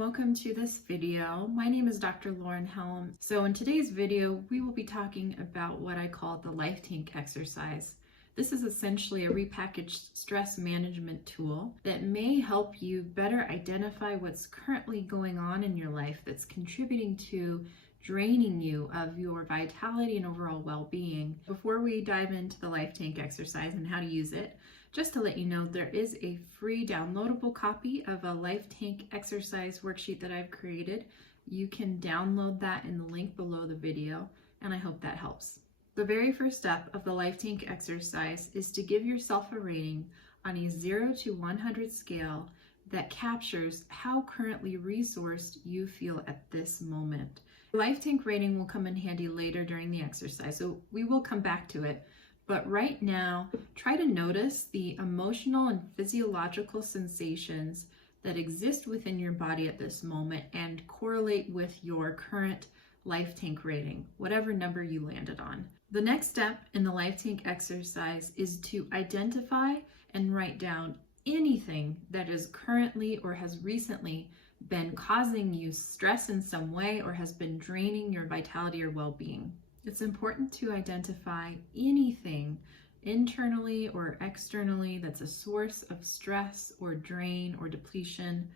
welcome to this video. My name is Dr. Lauren Helm. So in today's video, we will be talking about what I call the life tank exercise. This is essentially a repackaged stress management tool that may help you better identify what's currently going on in your life that's contributing to draining you of your vitality and overall well-being. Before we dive into the life tank exercise and how to use it, just to let you know, there is a free downloadable copy of a life tank exercise worksheet that I've created. You can download that in the link below the video, and I hope that helps. The very first step of the life tank exercise is to give yourself a rating on a 0 to 100 scale that captures how currently resourced you feel at this moment. Life tank rating will come in handy later during the exercise, so we will come back to it. But right now, try to notice the emotional and physiological sensations that exist within your body at this moment and correlate with your current life tank rating, whatever number you landed on. The next step in the life tank exercise is to identify and write down anything that is currently or has recently been causing you stress in some way or has been draining your vitality or well-being. It's important to identify anything internally or externally that's a source of stress or drain or depletion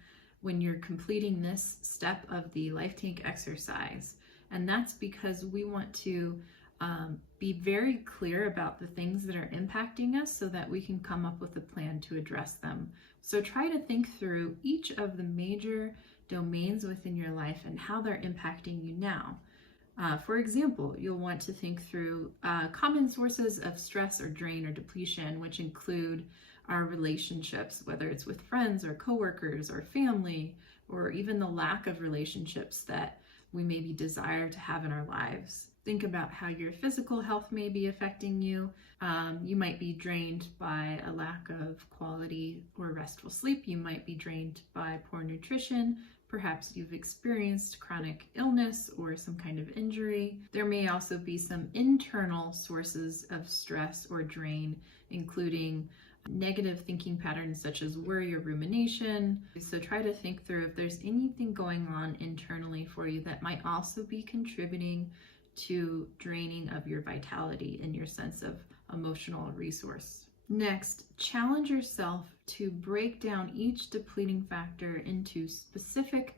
when you're completing this step of the life tank exercise. And that's because we want to be very clear about the things that are impacting us so that we can come up with a plan to address them. So try to think through each of the major domains within your life and how they're impacting you now. For example, you'll want to think through common sources of stress or drain or depletion, which include our relationships, whether it's with friends or coworkers or family, or even the lack of relationships that we maybe desire to have in our lives. Think about how your physical health may be affecting you. You might be drained by a lack of quality or restful sleep. You might be drained by poor nutrition. Perhaps you've experienced chronic illness or some kind of injury. There may also be some internal sources of stress or drain, including negative thinking patterns such as worry or rumination. So try to think through if there's anything going on internally for you that might also be contributing to draining of your vitality and your sense of emotional resource. Next, challenge yourself to break down each depleting factor into specific,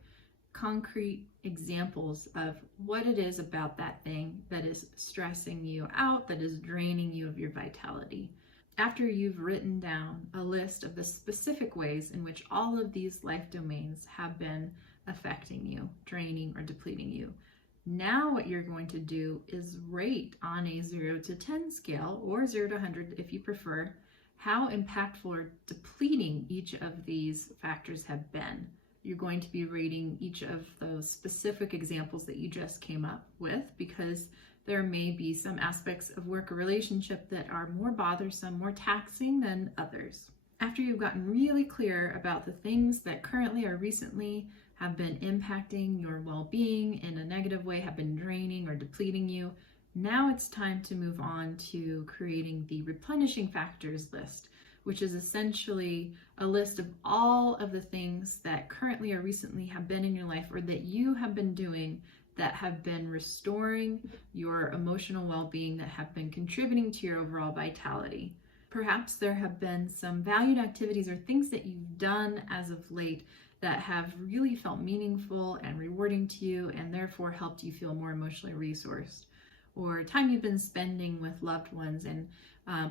concrete examples of what it is about that thing that is stressing you out, that is draining you of your vitality. After you've written down a list of the specific ways in which all of these life domains have been affecting you, draining or depleting you, now what you're going to do is rate on a 0 to 10 scale, or 0 to 100 if you prefer, how impactful or depleting each of these factors have been. You're going to be rating each of those specific examples that you just came up with, because there may be some aspects of work or relationship that are more bothersome, more taxing than others. After you've gotten really clear about the things that currently or recently have been impacting your well-being in a negative way, have been draining or depleting you, now it's time to move on to creating the replenishing factors list, which is essentially a list of all of the things that currently or recently have been in your life or that you have been doing that have been restoring your emotional well-being, that have been contributing to your overall vitality. Perhaps there have been some valued activities or things that you've done as of late that have really felt meaningful and rewarding to you and therefore helped you feel more emotionally resourced. Or time you've been spending with loved ones and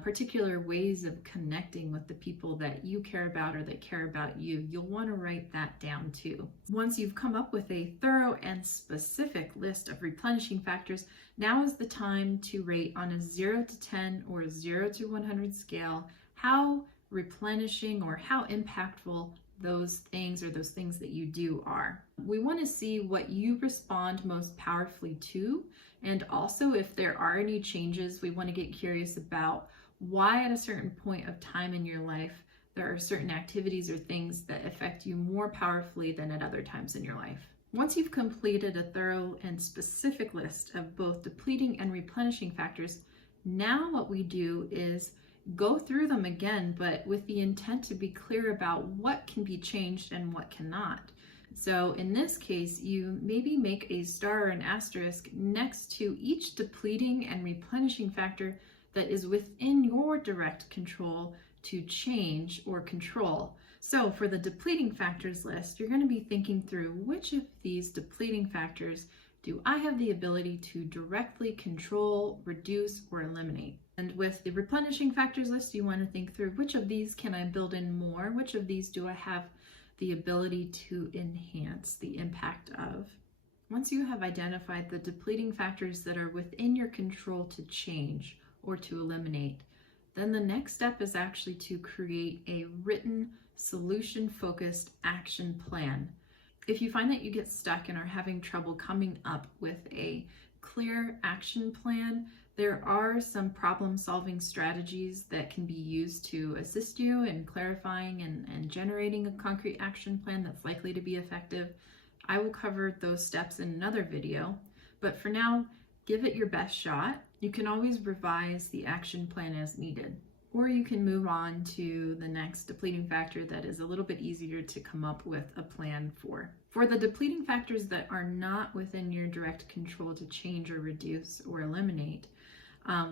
particular ways of connecting with the people that you care about or that care about you. You'll want to write that down too. Once you've come up with a thorough and specific list of replenishing factors, now is the time to rate on a 0 to 10 or 0 to 100 scale how replenishing or how impactful those things or those things that you do are. We want to see what you respond most powerfully to, and also if there are any changes, we want to get curious about why at a certain point of time in your life there are certain activities or things that affect you more powerfully than at other times in your life. Once you've completed a thorough and specific list of both depleting and replenishing factors, now what we do is go through them again, but with the intent to be clear about what can be changed and what cannot. So in this case, you maybe make a star or an asterisk next to each depleting and replenishing factor that is within your direct control to change or control. So for the depleting factors list, you're going to be thinking through which of these depleting factors do I have the ability to directly control, reduce, or eliminate? And with the replenishing factors list, you want to think through which of these can I build in more? Which of these do I have the ability to enhance the impact of? Once you have identified the depleting factors that are within your control to change or to eliminate, then the next step is actually to create a written, solution-focused action plan. If you find that you get stuck and are having trouble coming up with a clear action plan, there are some problem-solving strategies that can be used to assist you in clarifying and generating a concrete action plan that's likely to be effective. I will cover those steps in another video, but for now, give it your best shot. You can always revise the action plan as needed, or you can move on to the next depleting factor that is a little bit easier to come up with a plan for. For the depleting factors that are not within your direct control to change or reduce or eliminate,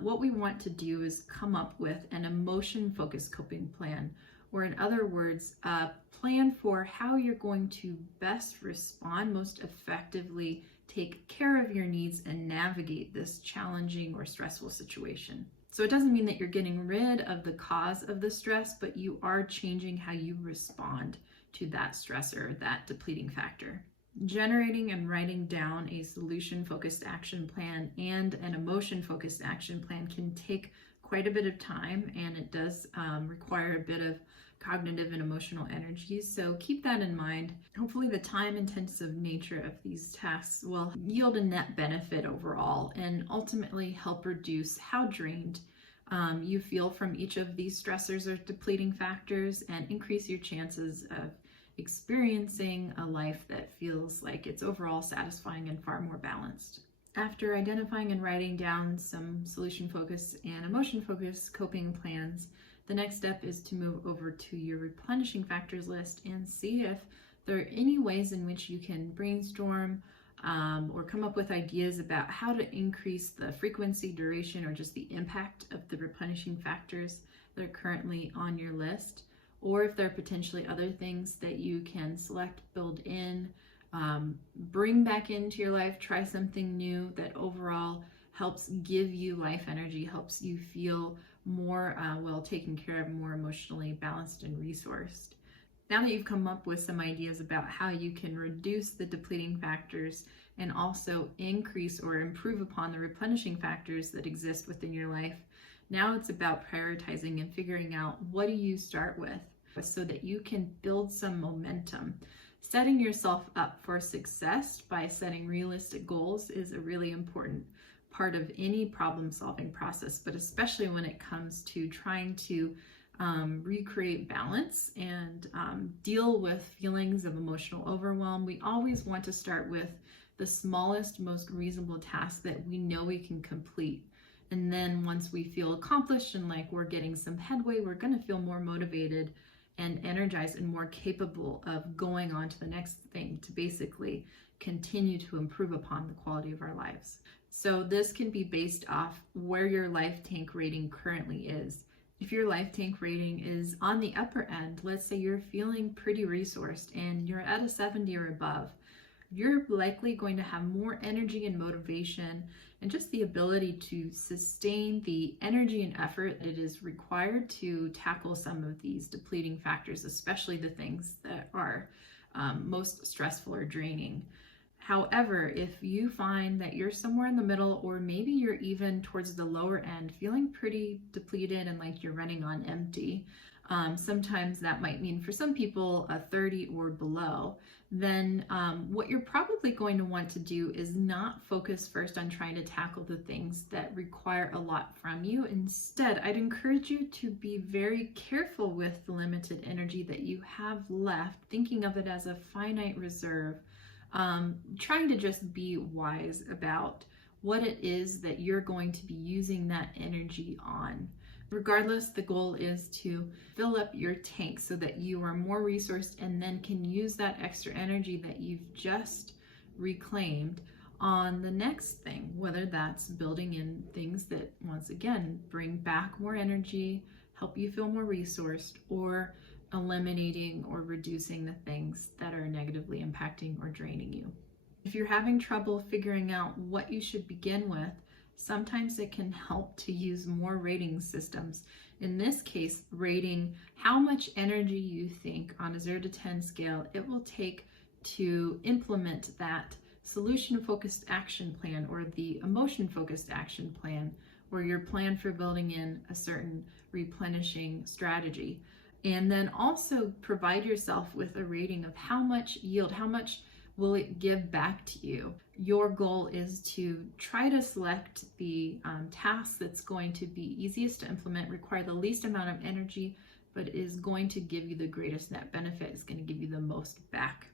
what we want to do is come up with an emotion-focused coping plan, or in other words, a plan for how you're going to best respond most effectively, take care of your needs, and navigate this challenging or stressful situation. So it doesn't mean that you're getting rid of the cause of the stress, but you are changing how you respond to that stressor, that depleting factor. Generating and writing down a solution-focused action plan and an emotion-focused action plan can take quite a bit of time, and it does require a bit of cognitive and emotional energy. So keep that in mind. Hopefully the time-intensive nature of these tasks will yield a net benefit overall and ultimately help reduce how drained you feel from each of these stressors or depleting factors, and increase your chances of experiencing a life that feels like it's overall satisfying and far more balanced. After identifying and writing down some solution-focused and emotion-focused coping plans, the next step is to move over to your replenishing factors list and see if there are any ways in which you can brainstorm or come up with ideas about how to increase the frequency, duration, or just the impact of the replenishing factors that are currently on your list, or if there are potentially other things that you can select, build in, bring back into your life, try something new that overall helps give you life energy, helps you feel more well taken care of, more emotionally balanced and resourced. Now that you've come up with some ideas about how you can reduce the depleting factors and also increase or improve upon the replenishing factors that exist within your life, now it's about prioritizing and figuring out what do you start with so that you can build some momentum. Setting yourself up for success by setting realistic goals is a really important part of any problem-solving process, but especially when it comes to trying to recreate balance and deal with feelings of emotional overwhelm. We always want to start with the smallest, most reasonable task that we know we can complete. And then once we feel accomplished and like we're getting some headway, we're going to feel more motivated and energized and more capable of going on to the next thing to basically continue to improve upon the quality of our lives. So this can be based off where your life tank rating currently is. If your life tank rating is on the upper end, let's say you're feeling pretty resourced and you're at a 70 or above, you're likely going to have more energy and motivation and just the ability to sustain the energy and effort that is required to tackle some of these depleting factors, especially the things that are most stressful or draining. However, if you find that you're somewhere in the middle, or maybe you're even towards the lower end, feeling pretty depleted and like you're running on empty, sometimes that might mean for some people a 30 or below, then what you're probably going to want to do is not focus first on trying to tackle the things that require a lot from you. Instead, I'd encourage you to be very careful with the limited energy that you have left, thinking of it as a finite reserve. Trying to just be wise about what it is that you're going to be using that energy on. Regardless, the goal is to fill up your tank so that you are more resourced and then can use that extra energy that you've just reclaimed on the next thing, whether that's building in things that, once again, bring back more energy, help you feel more resourced, or eliminating or reducing the things that are negatively impacting or draining you. If you're having trouble figuring out what you should begin with, sometimes it can help to use more rating systems. In this case, rating how much energy you think on a 0 to 10 scale it will take to implement that solution-focused action plan or the emotion-focused action plan, or your plan for building in a certain replenishing strategy. And then also provide yourself with a rating of how much yield, how much will it give back to you. Your goal is to try to select the task that's going to be easiest to implement, require the least amount of energy, but is going to give you the greatest net benefit, is going to give you the most back.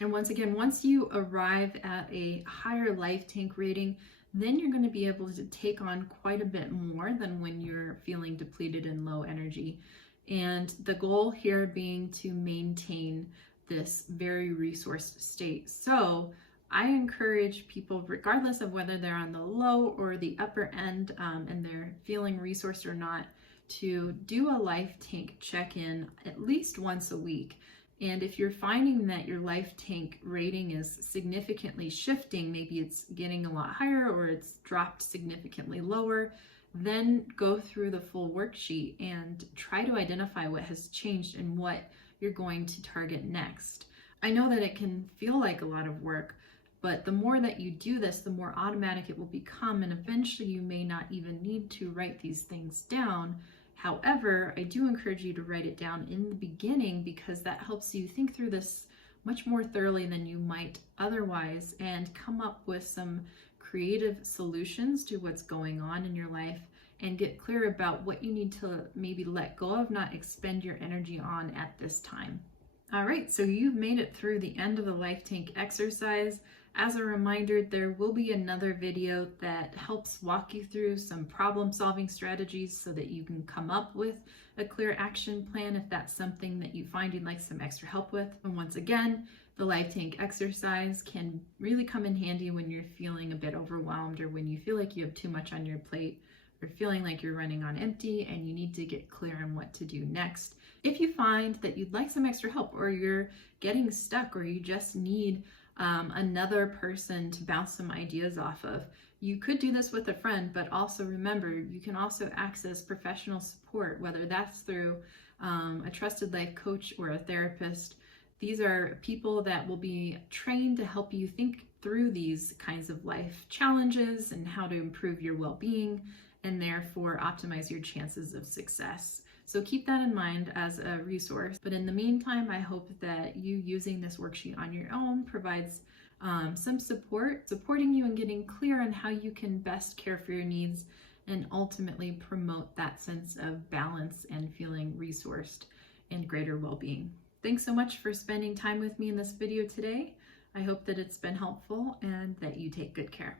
And once again, once you arrive at a higher life tank rating, then you're going to be able to take on quite a bit more than when you're feeling depleted and low energy. And the goal here being to maintain this very resourced state. So I encourage people, regardless of whether they're on the low or the upper end and they're feeling resourced or not, to do a life tank check-in at least once a week. And if you're finding that your life tank rating is significantly shifting, maybe it's getting a lot higher or it's dropped significantly lower, then go through the full worksheet and try to identify what has changed and what you're going to target next. I know that it can feel like a lot of work, but the more that you do this, the more automatic it will become, and eventually you may not even need to write these things down. However, I do encourage you to write it down in the beginning because that helps you think through this much more thoroughly than you might otherwise and come up with some creative solutions to what's going on in your life and get clear about what you need to maybe let go of, not expend your energy on at this time. All right, so you've made it through the end of the life tank exercise. As a reminder, there will be another video that helps walk you through some problem-solving strategies so that you can come up with a clear action plan if that's something that you find you'd like some extra help with. And once again, the life tank exercise can really come in handy when you're feeling a bit overwhelmed or when you feel like you have too much on your plate or feeling like you're running on empty and you need to get clear on what to do next. If you find that you'd like some extra help or you're getting stuck or you just need another person to bounce some ideas off of, you could do this with a friend, but also remember, you can also access professional support, whether that's through a trusted life coach or a therapist. These are people that will be trained to help you think through these kinds of life challenges and how to improve your well-being and therefore optimize your chances of success. So keep that in mind as a resource. But in the meantime, I hope that you using this worksheet on your own provides some support, supporting you in getting clear on how you can best care for your needs and ultimately promote that sense of balance and feeling resourced and greater well-being. Thanks so much for spending time with me in this video today. I hope that it's been helpful and that you take good care.